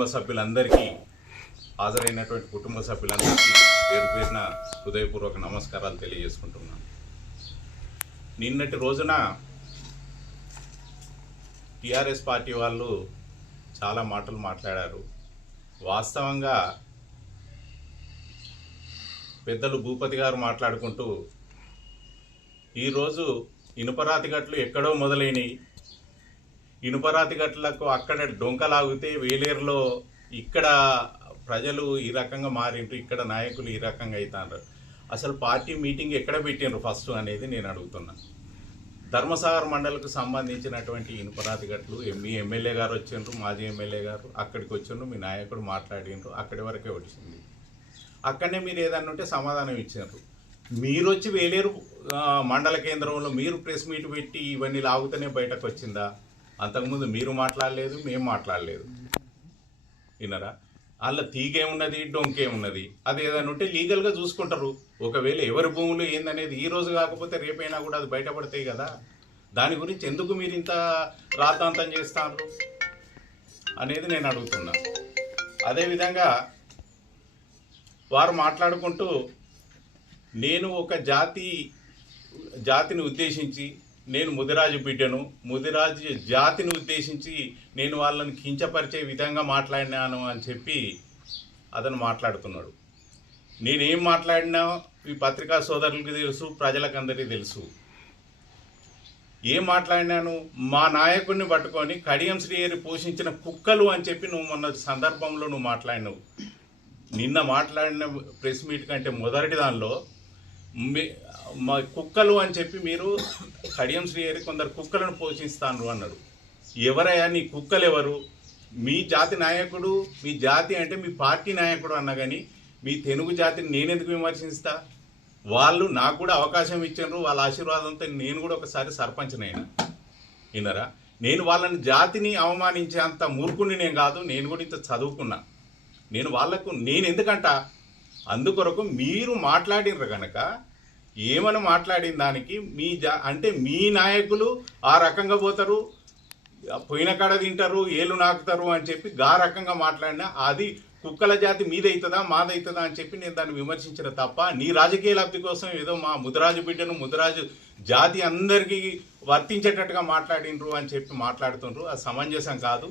కుటుంబ సభ్యులందరికీ హాజరైనటువంటి కుటుంబ సభ్యులందరికీ పేరు పేరున హృదయపూర్వక నమస్కారాలు తెలియజేసుకుంటున్నాను. నిన్నటి రోజున టీఆర్ఎస్ పార్టీ వాళ్ళు చాలా మాటలు మాట్లాడారు. వాస్తవంగా పెద్దలు భూపతి గారు మాట్లాడుకుంటూ ఈరోజు ఇనుపరాతి గట్లు ఎక్కడో మొదలైనవి ఇనుపరాతి గట్లకు అక్కడ డొంకలాగితే వేలేరులో ఇక్కడ ప్రజలు ఈ రకంగా మారిండ్రు ఇక్కడ నాయకులు ఈ రకంగా అవుతారు అసలు పార్టీ మీటింగ్ ఎక్కడ పెట్టిండ్రు ఫస్ట్ అనేది నేను అడుగుతున్నా. ధర్మసాగర్ మండలకు సంబంధించినటువంటి ఇనుపరాతి గట్లు మీ ఎమ్మెల్యే గారు వచ్చిండ్రు మాజీ ఎమ్మెల్యే గారు అక్కడికి వచ్చిండ్రు మీ నాయకుడు మాట్లాడిండ్రు అక్కడి వరకే వచ్చింది. అక్కడనే మీరు ఏదన్నా ఉంటే సమాధానం ఇచ్చినారు మీరు వచ్చి వేలేరు మండల కేంద్రంలో మీరు ప్రెస్ మీట్ పెట్టి ఇవన్నీ లాగుతూనే బయటకు వచ్చిందా? అంతకుముందు మీరు మాట్లాడలేదు మేము మాట్లాడలేదు. విన్నారా? వాళ్ళ తీగేమున్నది డొంకేమున్నది అది ఏదైనా ఉంటే లీగల్గా చూసుకుంటారు. ఒకవేళ ఎవరి భూములు ఏందనేది ఈ రోజు కాకపోతే రేపైనా కూడా అది బయటపడతాయి కదా. దాని గురించి ఎందుకు మీరు ఇంత రాతాంతం చేస్తారు అనేది నేను అడుగుతున్నా. అదేవిధంగా వారు మాట్లాడుకుంటూ నేను ఒక జాతి జాతిని ఉద్దేశించి నేను ముదిరాజు బిడ్డను. ముదిరాజు జాతిని ఉద్దేశించి నేను వాళ్ళని కించపరిచే విధంగా మాట్లాడినాను అని చెప్పి అతను మాట్లాడుతున్నాడు. నేనేం మాట్లాడినా ఈ పత్రికా సోదరులకి తెలుసు ప్రజలకందరికీ తెలుసు. ఏం మాట్లాడినాను? మా నాయకుడిని పట్టుకొని కడియం శ్రీహరి పోషించిన కుక్కలు అని చెప్పి నువ్వు మొన్న సందర్భంలో నువ్వు మాట్లాడినావు. నిన్న మాట్లాడిన ప్రెస్ మీట్ కంటే మొదటి దానిలో మీ- మా కుక్కలు అని చెప్పి మీరు కడియం శ్రీహరి కొందరు కుక్కలను పోషిస్తాను అన్నారు. ఎవరయ్యా నీ కుక్కలు ఎవరు మీ జాతి నాయకుడు మీ జాతి అంటే మీ పార్టీ నాయకుడు అన్నా కానీ మీ తెలుగు జాతిని నేనెందుకు విమర్శిస్తా? వాళ్ళు నాకు కూడా అవకాశం ఇచ్చారు వాళ్ళ ఆశీర్వాదంతో నేను కూడా ఒకసారి సర్పంచ్నైనా. విన్నరా? నేను వాళ్ళని జాతిని అవమానించే అంత మూర్ఖుని నేను కాదు నేను కూడా ఇంత చదువుకున్నా. నేను వాళ్ళకు నేను ఎందుకంట అందుకొరకు మీరు మాట్లాడినరు కనుక ఏమని మాట్లాడిన దానికి మీ జా అంటే మీ నాయకులు ఆ రకంగా పోతారు పోయిన కాడ తింటారు ఏలు నాకుతారు అని చెప్పి గా రకంగా మాట్లాడినా అది కుక్కల జాతి మీదైతుందా మాదైతుందా అని చెప్పి నేను దాన్ని విమర్శించిన తప్ప నీ రాజకీయ లబ్ధి కోసం ఏదో మా ముదిరాజు బిడ్డను ముదిరాజు జాతి అందరికీ వర్తించేటట్టుగా మాట్లాడినరు అని చెప్పి మాట్లాడుతుండ్రు. అది సమంజసం కాదు.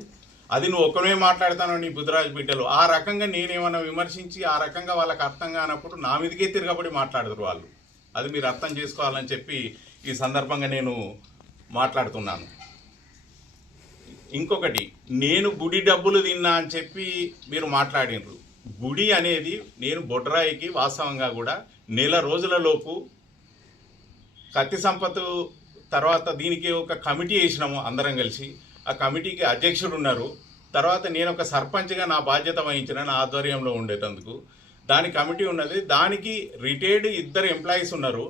అది నువ్వు ఒక్కనే మాట్లాడతాను నీ బుద్ధరాజు బిడ్డలు. ఆ రకంగా నేనేమన్నా విమర్శించి ఆ రకంగా వాళ్ళకి అర్థం కానప్పుడు నా మీదకే తిరగబడి మాట్లాడతారు వాళ్ళు. అది మీరు అర్థం చేసుకోవాలని చెప్పి ఈ సందర్భంగా నేను మాట్లాడుతున్నాను. ఇంకొకటి నేను గుడి డబ్బులు తిన్నా అని చెప్పి మీరు మాట్లాడినరు గుడి అనేది నేను బొడ్రాయికి వాస్తవంగా కూడా నెల రోజులలోపు కత్తి సంపత్ తర్వాత దీనికి ఒక కమిటీ వేసినాము అందరం కలిసి. ఆ కమిటీకి అధ్యక్షుడు ఉన్నారు తర్వాత నేను ఒక సర్పంచ్గా నా బాధ్యత వహించిన నా ఆధ్వర్యంలో ఉండేటందుకు. దాని కమిటీ ఉన్నది. దానికి రిటైర్డ్ ఇద్దరు ఎంప్లాయీస్ ఉన్నారు.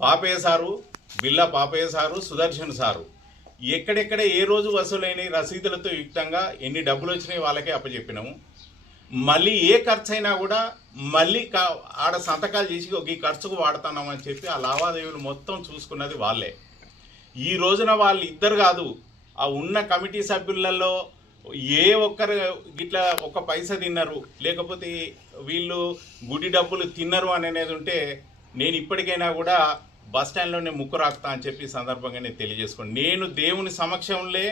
పాపయ్య సారు బిల్లా పాపయ్య సారు సుదర్శన్ సారు. ఎక్కడెక్కడ ఏ రోజు వసూలైన రసీదులతో యుక్తంగా ఎన్ని డబ్బులు వచ్చినాయి వాళ్ళకే అప్పచెప్పినాము. మళ్ళీ ఏ ఖర్చు అయినా కూడా మళ్ళీ కా ఆడ సంతకాలు చేసి ఒక ఈ ఖర్చుకు వాడుతున్నామని చెప్పి ఆ లావాదేవీలు మొత్తం చూసుకున్నది వాళ్ళే. ఈ రోజున వాళ్ళు ఇద్దరు కాదు ఆ ఉన్న కమిటీ సభ్యులలో ఏ ఒక్కరు ఇట్లా ఒక పైస తిన్నారు లేకపోతే వీళ్ళు గుడి డబ్బులు తిన్నారు అని అనేది ఉంటే నేను ఇప్పటికైనా కూడా బస్ స్టాండ్లోనే ముక్కు రాకుతా అని చెప్పి సందర్భంగా నేను తెలియజేసుకోండి నేను దేవుని సమక్షంలో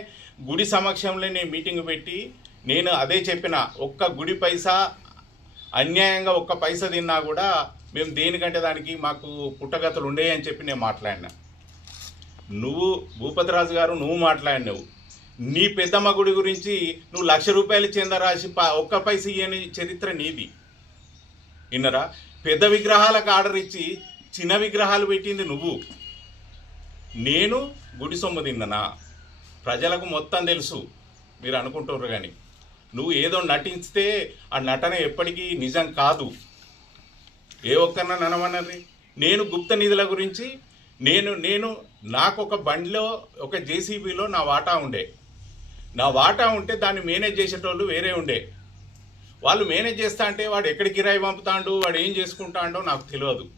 గుడి సమక్షంలో నేను మీటింగ్ పెట్టి నేను అదే చెప్పిన ఒక్క గుడి పైసా అన్యాయంగా ఒక్క పైసా తిన్నా కూడా మేము దేనికంటే దానికి మాకు పుట్టగతులు ఉండేవి అని చెప్పి నేను మాట్లాడినా. నువ్వు భూపతిరాజు గారు నువ్వు మాట్లాడినావు. నీ పెద్దమ్మ గుడి గురించి నువ్వు లక్ష రూపాయలు చెంద రాసి ప- ఒక్క పైస ఇయ్యని చరిత్ర నీది. విన్నరా? పెద్ద విగ్రహాలకు ఆర్డర్ ఇచ్చి చిన్న విగ్రహాలు పెట్టింది నువ్వు. నేను గుడి సొమ్ము తిన్ననా? ప్రజలకు మొత్తం తెలుసు. మీరు అనుకుంటున్నారు కానీ నువ్వు ఏదో నటిస్తే ఆ నటన ఎప్పటికీ నిజం కాదు. ఏ ఒక్కరిన ననమన్నది నేను గుప్త నిధుల గురించి నేను నేను నాకు ఒక బండిలో ఒక జేసీబీలో నా వాటా ఉండే. నా వాటా ఉంటే దాన్ని మేనేజ్ చేసేటోళ్ళు వేరే ఉండే. వాళ్ళు మేనేజ్ చేస్తా అంటే వాడు ఎక్కడి కిరాయి పంపుతాడు వాడు ఏం చేసుకుంటాడో నాకు తెలియదు.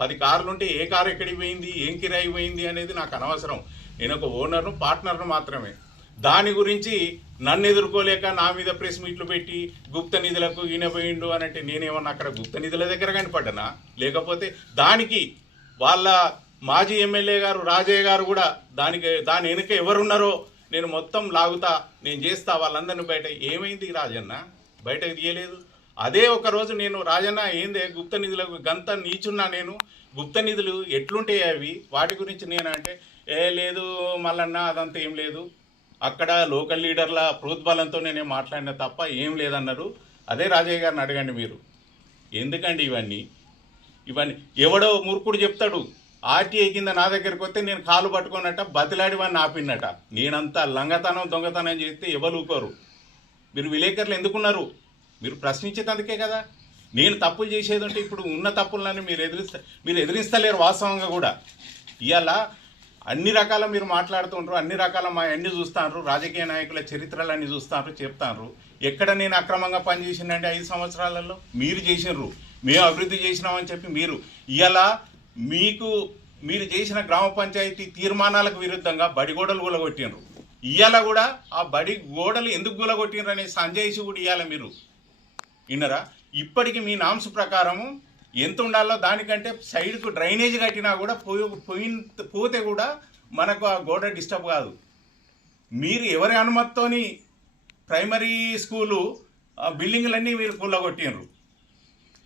పది కార్లు ఉంటే ఏ కారు ఎక్కడికి పోయింది ఏం కిరాయి పోయింది అనేది నాకు అనవసరం. నేను ఒక ఓనర్ను పార్ట్నర్ను మాత్రమే. దాని గురించి నన్ను ఎదుర్కోలేక నా మీద ప్రెస్ మీట్లు పెట్టి గుప్త నిధులకు ఈనపోయిండు అని అంటే నేనేమన్నా అక్కడ గుప్త నిధుల దగ్గర కనపడ్డనా? లేకపోతే దానికి వాళ్ళ మాజీ ఎమ్మెల్యే గారు రాజయ్య గారు కూడా దానికి దాని వెనుక ఎవరున్నారో నేను మొత్తం లాగుతా నేను చేస్తా వాళ్ళందరిని బయట ఏమైంది రాజన్న? బయటకు తీయలేదు. అదే ఒక రోజు నేను రాజన్న ఏందే గుప్త నిధులకు గంత నీచున్నా నేను? గుప్త నిధులు ఎట్లుంటాయి అవి? వాటి గురించి నేను అంటే ఏ లేదు మళ్ళన్న అదంతా ఏం లేదు. అక్కడ లోకల్ లీడర్ల ప్రోద్బలంతో నేనే మాట్లాడిన తప్ప ఏం లేదన్నారు. అదే రాజయ్య గారిని అడగండి మీరు. ఎందుకండి ఇవన్నీ? ఇవన్నీ ఎవడో మురుకుడు చెప్తాడు. ఆర్టీఐ కింద నా దగ్గరికి వస్తే నేను కాలు పట్టుకున్నట్ట బతిలాడి వాడిని ఆపినట నేనంతా లంగతనం దొంగతనం చేస్తే ఎవరు మీరు విలేకరులు ఎందుకున్నారు? మీరు ప్రశ్నించేటందుకే కదా. నేను తప్పులు చేసేది ఉంటే ఇప్పుడు ఉన్న తప్పులని మీరు ఎదిరిస్తా మీరు ఎదిరిస్తలేరు వాస్తవంగా కూడా. ఇవాళ అన్ని రకాల మీరు మాట్లాడుతుంటారు అన్ని రకాల మా అన్ని చూస్తారు రాజకీయ నాయకుల చరిత్రలన్నీ చూస్తారు చెప్తారు ఎక్కడ నేను అక్రమంగా పనిచేసిందండి ఐదు సంవత్సరాలలో? మీరు చేసినారు మేము అభివృద్ధి చేసినామని చెప్పి మీరు ఇవాళ మీకు మీరు చేసిన గ్రామ పంచాయతీ తీర్మానాలకు విరుద్ధంగా బడి గోడలు ఇవాళ కూడా ఆ బడి గోడలు ఎందుకు గులగొట్టినరు అనే సంజయ్ కూడా ఇవాళ మీరు. విన్నరా? ఇప్పటికి మీ నామ్స్ ప్రకారము ఎంత ఉండాలో దానికంటే సైడ్కు డ్రైనేజ్ కట్టినా కూడా పోయి పోయిన పోతే కూడా మనకు ఆ గోడ డిస్టర్బ్ కాదు. మీరు ఎవరి అనుమతితోని ప్రైమరీ స్కూలు ఆ బిల్డింగ్లన్నీ మీరు కూలగొట్టినరు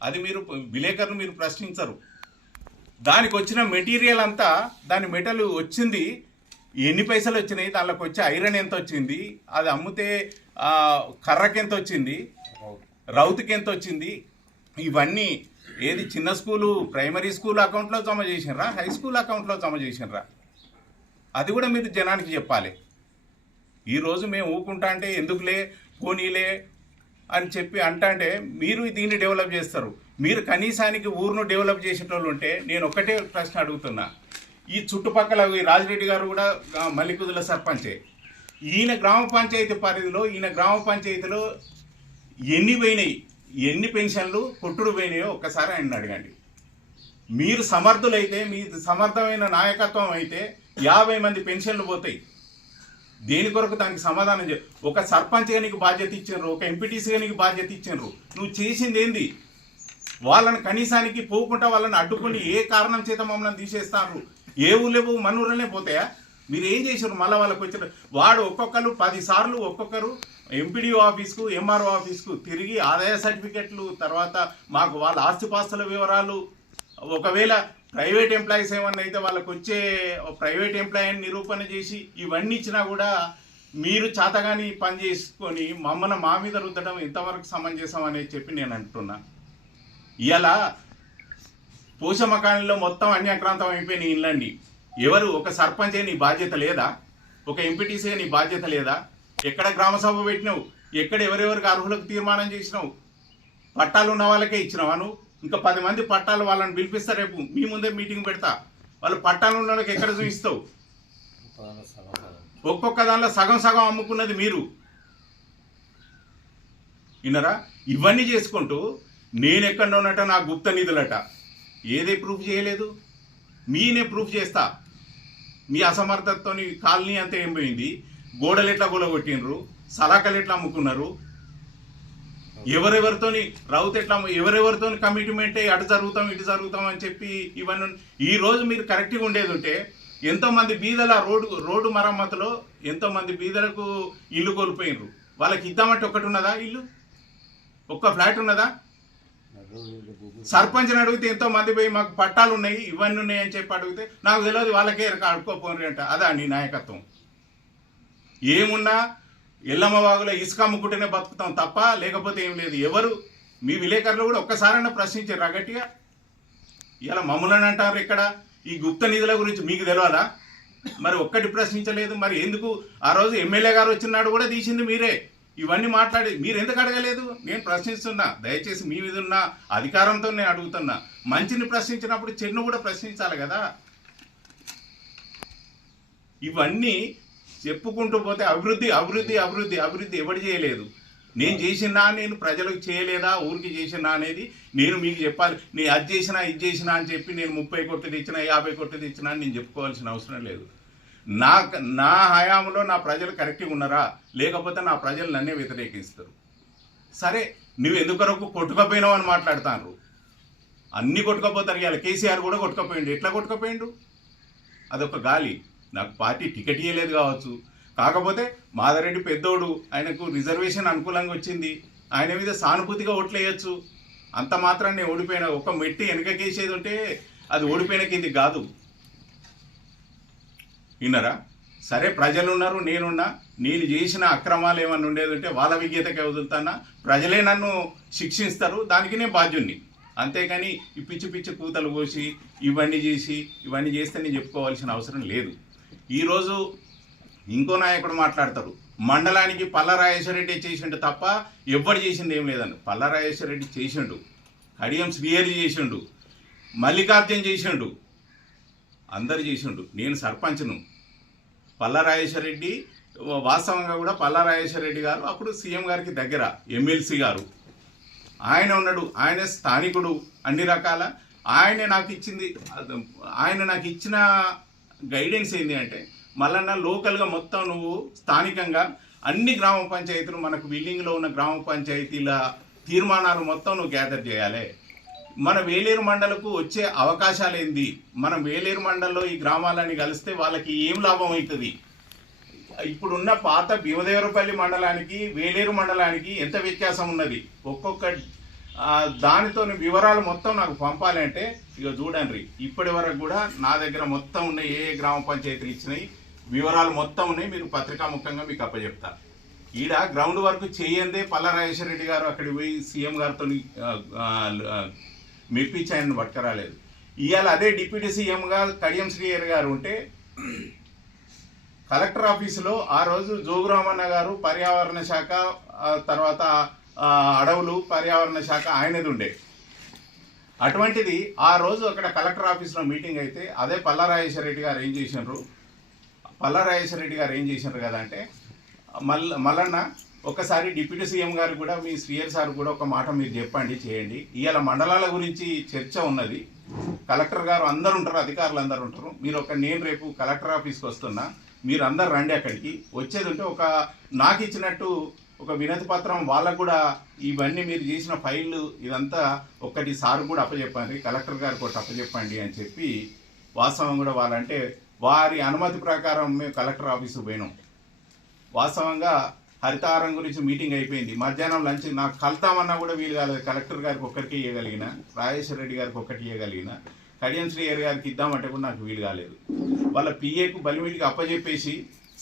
అది మీరు విలేకరులు మీరు ప్రశ్నించరు. దానికి వచ్చిన మెటీరియల్ అంతా దాని మెటల్ వచ్చింది. ఎన్ని పైసలు వచ్చినాయి? దానిలోకి వచ్చే ఐరన్ ఎంత వచ్చింది అది అమ్మితే కర్రకి ఎంత వచ్చింది రౌతుకి ఎంత వచ్చింది ఇవన్నీ ఏది చిన్న స్కూలు ప్రైమరీ స్కూల్ అకౌంట్లో జమ చేసినరా హై స్కూల్ అకౌంట్లో జమ చేసినరా అది కూడా మీరు జనానికి చెప్పాలి. ఈరోజు మేము ఊకుంటా అంటే ఎందుకులే? పోనీలే? అని చెప్పి అంటా అంటే మీరు దీన్ని డెవలప్ చేస్తారు. మీరు కనీసానికి ఊరును డెవలప్ చేసేటోళ్ళు ఉంటే నేను ఒక్కటే ప్రశ్న అడుగుతున్నా. ఈ చుట్టుపక్కల ఈ రాజిరెడ్డి గారు కూడా మల్లికుదుల సర్పంచే. ఈయన గ్రామ పంచాయతీ పరిధిలో ఈయన గ్రామ పంచాయతీలో ఎన్ని పోయినాయి? ఎన్ని పెన్షన్లు కొట్టుడు పోయినాయో ఒక్కసారి ఆయన అడగండి. మీరు సమర్థులైతే మీ సమర్థమైన నాయకత్వం అయితే యాభై మంది పెన్షన్లు పోతాయి. దేని కొరకు దానికి సమాధానం చె ఒక సర్పంచ్గా నీకు బాధ్యత ఇచ్చిండ్రు ఒక ఎంపీటీసీగా నీకు బాధ్యత ఇచ్చిండ్రు. నువ్వు చేసింది ఏంది వాళ్ళని కనీసానికి పోకుండా వాళ్ళని అడ్డుకుని ఏ కారణం చేత మమ్మల్ని తీసేస్తారు? ఏ ఊళ్ళో మన ఊళ్ళనే పోతాయా? మీరు ఏం చేశారు? మళ్ళీ వాళ్ళకి వచ్చిన వాడు ఒక్కొక్కరు పదిసార్లు ఒక్కొక్కరు ఎంపీడీఓ ఆఫీస్కు ఎంఆర్ఓ ఆఫీస్కు తిరిగి ఆదాయ సర్టిఫికెట్లు తర్వాత మాకు వాళ్ళ ఆస్తిపాస్తుల వివరాలు. ఒకవేళ ప్రైవేట్ ఎంప్లాయీస్ ఏమన్నా అయితే వాళ్ళకు వచ్చే ప్రైవేట్ ఎంప్లాయీని నిరూపణ చేసి ఇవన్నీ ఇచ్చినా కూడా మీరు చాతగాని పని చేసుకొని మమ్మల్ని మా మీద రుద్దడం ఇంతవరకు సమంజసం అనేది చెప్పి నేను అంటున్నా. ఇలా పోషమ్మ కాలనీలో మొత్తం అన్యాక్రాంతం అయిపోయినాయి ఇళ్ళండి ఎవరు? ఒక సర్పంచే నీ బాధ్యత లేదా? ఒక ఎంపీటీసీ నీ బాధ్యత లేదా? ఎక్కడ గ్రామసభ పెట్టినావు? ఎక్కడ ఎవరెవరికి అర్హులకు తీర్మానం చేసినావు? పట్టాలు ఉన్న వాళ్ళకే ఇచ్చినావా నువ్వు? ఇంకా పది మంది పట్టాలు వాళ్ళని పిలిపిస్తా రేపు. మీ ముందే మీటింగ్ పెడతా. వాళ్ళు పట్టాలు ఉన్న వాళ్ళకి ఎక్కడ చూపిస్తావు? ఒక్కొక్క దానిలో సగం సగం అమ్ముకున్నది మీరు. విన్నారా? ఇవన్నీ చేసుకుంటూ నేను ఎక్కడ ఉన్నట? నా గుప్త నిధులట. ఏదే ప్రూఫ్ చేయలేదు? మీనే ప్రూఫ్ చేస్తా. మీ అసమర్థతతో కాలనీ అంతా ఏం పోయింది? గోడలు ఎట్లా గొలగొట్టినరు సలాకలు ఎట్లా అమ్ముకున్నారు? ఎవరెవరితోని రౌత్ ఎట్లా ఎవరెవరితోని కమిట్మెంట్ అయ్యి అటు జరుగుతాం ఇటు జరుగుతాం అని చెప్పి ఇవన్నీ ఈ రోజు మీరు కరెక్ట్గా ఉండేది ఉంటే ఎంతో మంది బీదల రోడ్డు రోడ్డు మరమ్మతులో ఎంతో మంది బీదలకు ఇల్లు కోల్పోయినరు వాళ్ళకి ఇద్దామంటే ఒకటి ఉన్నదా ఇల్లు? ఒక్క ఫ్లాట్ ఉన్నదా? సర్పంచ్ని అడిగితే ఎంతో మంది పోయి మాకు పట్టాలు ఉన్నాయి ఇవన్నీ ఉన్నాయి అని చెప్పి అడిగితే నాకు తెలియదు వాళ్ళకే అడుక్కోపోరు అంట. అదా నీ నాయకత్వం. ఏమున్నా ఎల్లమ్మ వాగులో ఇసుక అమ్ముకుంటేనే బతుకుతాం తప్ప లేకపోతే ఏం లేదు. ఎవరు? మీ విలేకరులు కూడా ఒక్కసారైనా ప్రశ్నించారు గట్టిగా ఇలా మమ్మల్ని అంటారు ఇక్కడ. ఈ గుప్త నిధుల గురించి మీకు తెలియదా మరి ఒక్కటి ప్రశ్నించలేదు. మరి ఎందుకు? ఆ రోజు ఎమ్మెల్యే గారు వచ్చినాడు కూడా తీసింది మీరే. ఇవన్నీ మాట్లాడి మీరు ఎందుకు అడగలేదు? నేను ప్రశ్నిస్తున్నా. దయచేసి మీ మీద ఉన్న అధికారంతో నేను అడుగుతున్నా. మంచిని ప్రశ్నించినప్పుడు చెన్ను కూడా ప్రశ్నించాలి కదా. ఇవన్నీ చెప్పుకుంటూ పోతే అభివృద్ధి అభివృద్ధి అభివృద్ధి అభివృద్ధి ఎవడు చేయలేదు. నేను చేసినా నేను ప్రజలకు చేయలేదా? ఊరికి చేసినా అనేది నేను మీకు చెప్పాలి. నేను అది చేసినా ఇది చేసినా అని చెప్పి నేను ముప్పై కోట్లు తెచ్చినా యాభై కోట్లు తెచ్చినా అని నేను చెప్పుకోవాల్సిన అవసరం లేదు. నా నా హయాంలో నా ప్రజలు కరెక్ట్గా ఉన్నారా? లేకపోతే నా ప్రజలు నన్నే వ్యతిరేకిస్తారు. సరే నువ్వు ఎందుకొరకు కొట్టుకపోయినావు అని మాట్లాడుతాను అన్ని కొట్టుకపోతారు ఇవాళ కేసీఆర్ కూడా కొట్టుకపోయిండు. ఎట్లా కొట్టుకపోయిండు? అదొక గాలి. నాకు పార్టీ టికెట్ ఇవ్వలేదు కావచ్చు. కాకపోతే మాధరెడ్డి పెద్దోడు ఆయనకు రిజర్వేషన్ అనుకూలంగా వచ్చింది. ఆయన మీద సానుభూతిగా ఓట్లేయచ్చు. అంత మాత్రాన్ని ఓడిపోయిన. ఒక మెట్టి వెనకకేసేది ఉంటే అది ఓడిపోయిన కింది కాదు. విన్నారా? సరే ప్రజలు ఉన్నారు నేనున్నా. నేను చేసిన అక్రమాలు ఏమన్నా ఉండేది ఉంటే వాళ్ళ విజ్ఞతకే వదులుతానా? ప్రజలే నన్ను శిక్షిస్తారు. దానికి నేను బాధ్యుణ్ణి. అంతేకాని ఈ పిచ్చి పిచ్చి కూతలు కోసి ఇవన్నీ చేసి ఇవన్నీ చేస్తే నేను చెప్పుకోవాల్సిన అవసరం లేదు. ఈరోజు ఇంకో నాయకుడు మాట్లాడతారు మండలానికి పల్ల రాజేశ్వరరెడ్డి చేసిండు తప్ప ఎవ్వరు చేసింది ఏం లేదండి. పల్ల రాజేశ్వరరెడ్డి చేసిండు. కడియం శ్రీహరి చేసిండు. మల్లికార్జున్ చేసిండు. అందరు చేసిండు. నేను సర్పంచ్ను. పల్లారాజేశ్వరరెడ్డి వాస్తవంగా కూడా పల్లారాజేశ్వరరెడ్డి గారు అప్పుడు సీఎం గారికి దగ్గర ఎమ్మెల్సీ గారు. ఆయన ఉన్నాడు. ఆయన స్థానికుడు అన్ని రకాల. ఆయన నాకు ఇచ్చింది ఆయన నాకు ఇచ్చిన గైడెన్స్ ఏంటి అంటే మళ్ళా లోకల్గా మొత్తం నువ్వు స్థానికంగా అన్ని గ్రామ పంచాయతీలు మనకు బిల్డింగ్లో ఉన్న గ్రామ పంచాయతీల తీర్మానాలు మొత్తం నువ్వు గ్యాదర్ చేయాలి. మన వేలేరు మండలకు వచ్చే అవకాశాలు ఏంది మనం వేలేరు మండలంలో ఈ గ్రామాలని కలిస్తే వాళ్ళకి ఏం లాభం అవుతుంది? ఇప్పుడున్న పాత భీమదేవరపల్లి మండలానికి వేలేరు మండలానికి ఎంత వ్యత్యాసం ఉన్నది? ఒక్కొక్క దానితో దానితోని వివరాలు మొత్తం నాకు పంపాలంటే ఇక చూడండి ఇప్పటి వరకు కూడా నా దగ్గర మొత్తం ఉన్నాయి ఏ గ్రామ పంచాయతీలు ఇచ్చినాయి వివరాలు మొత్తం ఉన్నాయి మీరు పత్రికా ముఖంగా మీకు అప్పచెప్తా ఈడ గ్రౌండ్ వర్క్ చేయందే పల్ల రెడ్డి గారు అక్కడికి పోయి సీఎం గారితో మెప్పించి ఆయన పట్టుకురాలేదు. ఇవాళ అదే డిప్యూటీ సీఎంగా కడియం శ్రీయర్ గారు ఉంటే కలెక్టర్ ఆఫీసులో ఆ రోజు జోగురామన్న గారు పర్యావరణ శాఖ తర్వాత అడవులు పర్యావరణ శాఖ ఆయనది ఉండే. అటువంటిది ఆ రోజు అక్కడ కలెక్టర్ ఆఫీస్లో మీటింగ్ అయితే అదే పల్లారాజేశ్వర రెడ్డి గారు ఏం చేసినారు? పల్లారాజేశ్వర రెడ్డి గారు ఏం చేసినారు కదా అంటే మల్ల మల్లన్న ఒకసారి డిప్యూటీ సీఎం గారు కూడా మీ సీఎల్ సార్ కూడా ఒక మాట మీరు చెప్పండి చేయండి. ఇవాళ మండలాల గురించి చర్చ ఉన్నది. కలెక్టర్ గారు అందరు ఉంటారు అధికారులు అందరు ఉంటారు. మీరు ఒక నేను రేపు కలెక్టర్ ఆఫీస్కి వస్తున్నా మీరు అందరు రండి అక్కడికి. వచ్చేది ఉంటే ఒక నాకు ఇచ్చినట్టు ఒక వినతి పత్రం వాళ్ళకు కూడా ఇవన్నీ మీరు చేసిన ఫైళ్ళు ఇదంతా ఒక్కటి సార్ కూడా అప్పచెప్పండి కలెక్టర్ గారికి ఒకటి అప్పచెప్పండి అని చెప్పి వాస్తవం కూడా వాళ్ళంటే వారి అనుమతి ప్రకారం మేము కలెక్టర్ ఆఫీసు పోయినాం. వాస్తవంగా హరితారం గురించి మీటింగ్ అయిపోయింది. మధ్యాహ్నం లంచ్ నాకు కలుతామన్నా కూడా వీలు కాలేదు. కలెక్టర్ గారికి ఒక్కరికి ఇవ్వగలిగిన రాజేశ్వర రెడ్డి గారికి ఒక్కటి ఇవ్వగలిగిన కడియం శ్రీయర్ గారికి ఇద్దామంటే కూడా నాకు వీలు కాలేదు. వాళ్ళ పిఏకు బలిమిటికి అప్పచెప్పేసి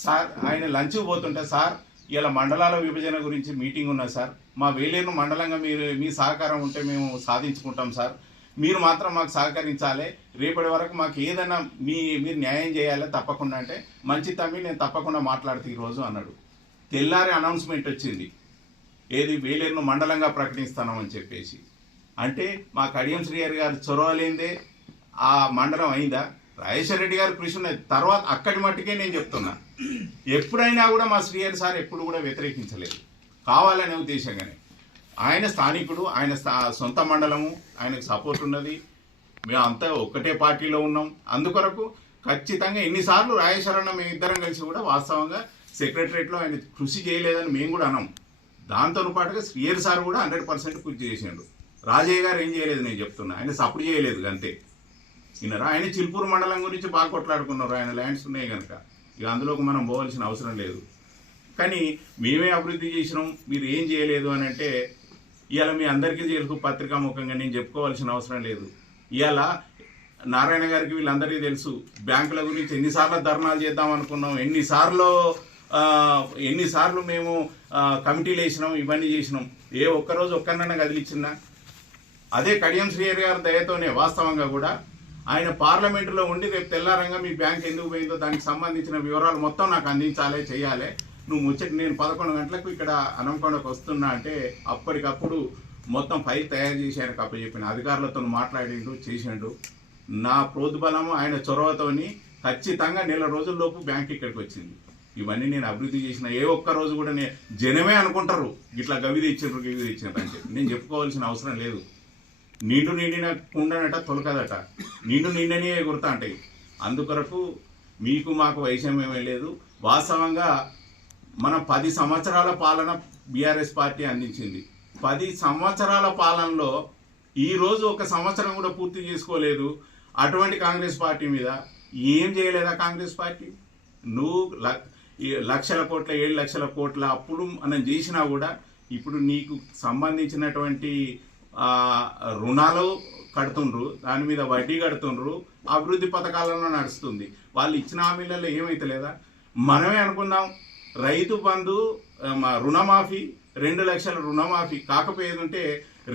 సార్ ఆయన లంచ్కి పోతుంటే సార్ ఇలా మండలాల విభజన గురించి మీటింగ్ ఉన్నది సార్. మా వేలేరు మండలంగా మీరు మీ సహకారం ఉంటే మేము సాధించుకుంటాం సార్. మీరు మాత్రం మాకు సహకరించాలి. రేపటి వరకు మాకు ఏదైనా మీ మీరు న్యాయం చేయాలి తప్పకుండా అంటే మంచి తమ్మి నేను తప్పకుండా మాట్లాడుతూ ఈరోజు అన్నాడు. తెల్లారి అనౌన్స్మెంట్ వచ్చింది. ఏది వేలేరును మండలంగా ప్రకటిస్తామని చెప్పేసి. అంటే మా కడియం శ్రీహరి గారు చొరవ లేనిదే ఆ మండలం అయిందా? రాజేశ్వర రెడ్డి గారు కృషి ఉన్నది. తర్వాత అక్కడి మట్టుకే నేను చెప్తున్నా. ఎప్పుడైనా కూడా మా శ్రీహరి సార్ ఎప్పుడు కూడా వ్యతిరేకించలేదు. కావాలనే ఉద్దేశంగానే. ఆయన స్థానికుడు ఆయన స్థా- సొంత మండలము ఆయనకు సపోర్ట్ ఉన్నది. మేము అంతా ఒక్కటే పార్టీలో ఉన్నాం. అందుకొరకు ఖచ్చితంగా ఎన్నిసార్లు రాజేశ్వరన్న మేము ఇద్దరం కలిసి కూడా వాస్తవంగా సెక్రటరేట్లో ఆయన కృషి చేయలేదని మేము కూడా అన్నాం. దాంతో పాటుగా శ్రీయర్ సార్ కూడా హండ్రెడ్ పర్సెంట్ కృషి చేసిండు. రాజయ్య గారు ఏం చేయలేదు నేను చెప్తున్నా. ఆయన సపోర్ట్ చేయలేదు అంతే. విన్నారా. ఆయన చిల్పూరు మండలం గురించి బాగా కొట్లాడుకున్నారు. ఆయన ల్యాండ్స్ ఉన్నాయి కనుక. ఇక అందులోకి మనం పోవాల్సిన అవసరం లేదు. కానీ మేమే అభివృద్ధి చేసినాం. మీరు ఏం చేయలేదు అని అంటే ఇవాళ మీ అందరికీ తెలుసు పత్రికాముఖంగా నేను చెప్పుకోవాల్సిన అవసరం లేదు. ఇవాళ నారాయణ గారికి వీళ్ళందరికీ తెలుసు బ్యాంకుల గురించి ఎన్నిసార్లు ధర్నాలు చేద్దాం అనుకున్నాం. ఎన్నిసార్లు ఎన్నిసార్లు మేము కమిటీలు వేసినాం ఇవన్నీ చేసినాం. ఏ ఒక్కరోజు ఒక్కరినైనా కదిలిచ్చిందా? అదే కడియం శ్రీహరి గారి దయతోనే వాస్తవంగా కూడా ఆయన పార్లమెంటులో ఉండి రేపు తెల్లారంగా మీ బ్యాంక్ ఎందుకు పోయిందో దానికి సంబంధించిన వివరాలు మొత్తం నాకు అందించాలి చేయాలి నువ్వు ముచ్చటి నేను పదకొండు గంటలకు ఇక్కడ అనంకొండకు వస్తున్నా అంటే అప్పటికప్పుడు మొత్తం ఫైల్ తయారు చేసి ఆయనకు అప్పచెప్పిన అధికారులతో మాట్లాడిండు చేసిండు. నా ప్రోద్బలము ఆయన చొరవతోని ఖచ్చితంగా నెల రోజుల్లోపు బ్యాంక్ ఇక్కడికి వచ్చింది. ఇవన్నీ నేను అభివృద్ధి చేసిన ఏ ఒక్క రోజు కూడా నేను జనమే అనుకుంటారు. ఇట్లా గవి తెచ్చిండ్రు గవి తెచ్చిండ్రు అని చెప్పి. నేను చెప్పుకోవాల్సిన అవసరం లేదు. నిండు నిండిన కుండనట తొలకదట. నిండు నిండనే ఎగురుతా ఉంటాయి. అందుకొరకు మీకు మాకు వైషమ్యమే లేదు. వాస్తవంగా మన పది సంవత్సరాల పాలన బీఆర్ఎస్ పార్టీ అందించింది. పది సంవత్సరాల పాలనలో ఈరోజు ఒక సంవత్సరం కూడా పూర్తి చేసుకోలేదు అటువంటి కాంగ్రెస్ పార్టీ మీద. ఏం చేయలేదా కాంగ్రెస్ పార్టీ? నువ్వు లక్షల కోట్ల ఏడు లక్షల కోట్ల అప్పులు మనం చేసినా కూడా ఇప్పుడు నీకు సంబంధించినటువంటి రుణాలు కడుతుండ్రు దాని మీద వడ్డీ కడుతుండ్రు అభివృద్ధి పథకాలలో నడుస్తుంది. వాళ్ళు ఇచ్చిన హామీలలో ఏమైతే లేదా? మనమే అనుకుందాం రైతు బంధు మా రుణమాఫీ రెండు లక్షల రుణమాఫీ. కాకపోయేదంటే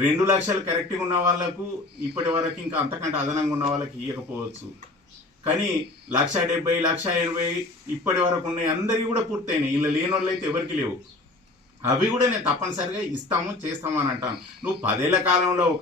రెండు లక్షలు కరెక్ట్గా ఉన్న వాళ్ళకు ఇప్పటి వరకు ఇంకా అంతకంటే అదనంగా ఉన్న వాళ్ళకి ఇవ్వకపోవచ్చు కానీ లక్ష డెబ్బై లక్ష ఎనభై ఇప్పటి వరకు ఉన్నాయి. అందరివి కూడా పూర్తయినాయి. ఇలా లేని వాళ్ళు అయితే ఎవరికి లేవు. అవి కూడా నేను తప్పనిసరిగా ఇస్తాము చేస్తాము అని అంటాను. నువ్వు పదేళ్ళ కాలంలో ఒక